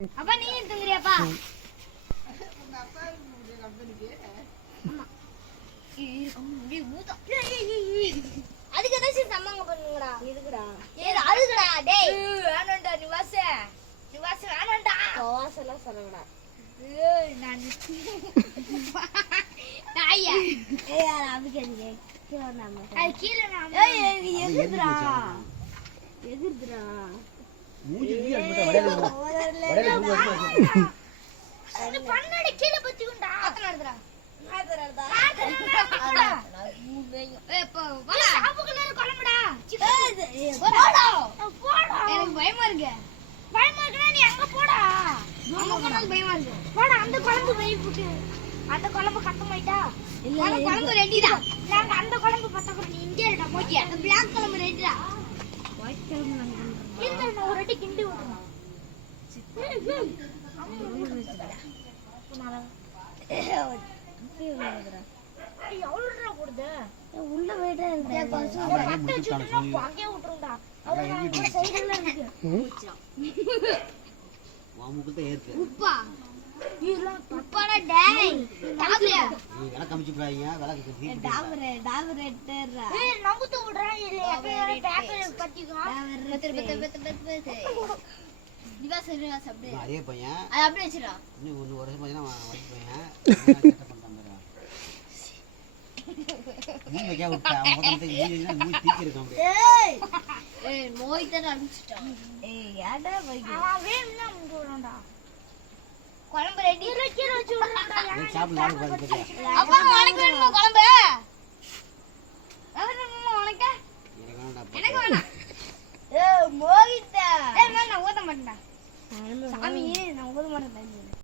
அப்பா நீ தூங்குறியாப்பா? அதுக்கு ஏதாச்சும் சம்மங்க பண்ணுங்கடா. எதுக்குடா? அதுக்குடா. டேய் வேணாம்டா. நீ வாச வேணாம்டா. வாசலாம் சொல்லடா. நான் தாயா யார் அபிகேங்க கீழ நாம அது கீழ நாம எதிர்துடா மூஞ்சி வீடு வடையில அது பண்ணடி கீழ பத்திக்குண்டா அத்தனடா ஏப்பா வா சாப்புக்கு நேர கொளம்படா போடா எனக்கு பயமா இருக்கு நீ அங்க போடா அங்க போனாலும் பயமா இருக்கு போடா அந்த குழம்பு வெய் போட்டு அந்த குழம்பு கட்டமாயிட்டா இல்ல அந்த குழம்பு ரெடிடா நாங்க அந்த குழம்பு பத்தற நீ இங்க இருடா போடியா அந்த பிளாக் குழம்பு ரெடிடா ஒயிட் குழம்பு நாங்க இல்ல நான் ஒரு ரெடி கிண்டி விடுறேன் எவ்வளவுடா போடுது உள்ள போயிட்டே இருந்தே பட்ட வச்சுட்டா பாக்கே விட்டுறடா அவங்க சைடுல இருக்கு வாமுக்குட்ட ஏத்து உப்பா இதெல்லாம் உப்பாடா டேய் டாப்ல நீ வில கமிச்சு போறாங்க வில கமிச்சு டாபரேட்டரா ஏய் நம்புத்து விடுறேன் இல்ல எப்ப பேப்பர் பத்திக்கோ பத்து நிவாஸ் அப்படியே அதே பையன் அது அப்படியே வச்சிரா இன்னும் ஒரு வருஷம் பையனா வயசு பையன் செட்டப் பண்ணாம பாரு நீ வைக்க விட்ட அவன் நீ தீக்கி இருக்கான் ஏய் மோய் தர அடிச்சிட்டான் ஏய் யாடா வைக்க அவன் வேணும்னா முடுறடா குழம்பு ரெடி கீழ வச்சு விடுறடா சாப்பிடு நாளைக்கு பாரு அப்பா நாளைக்கு வேணுமா குழம்பு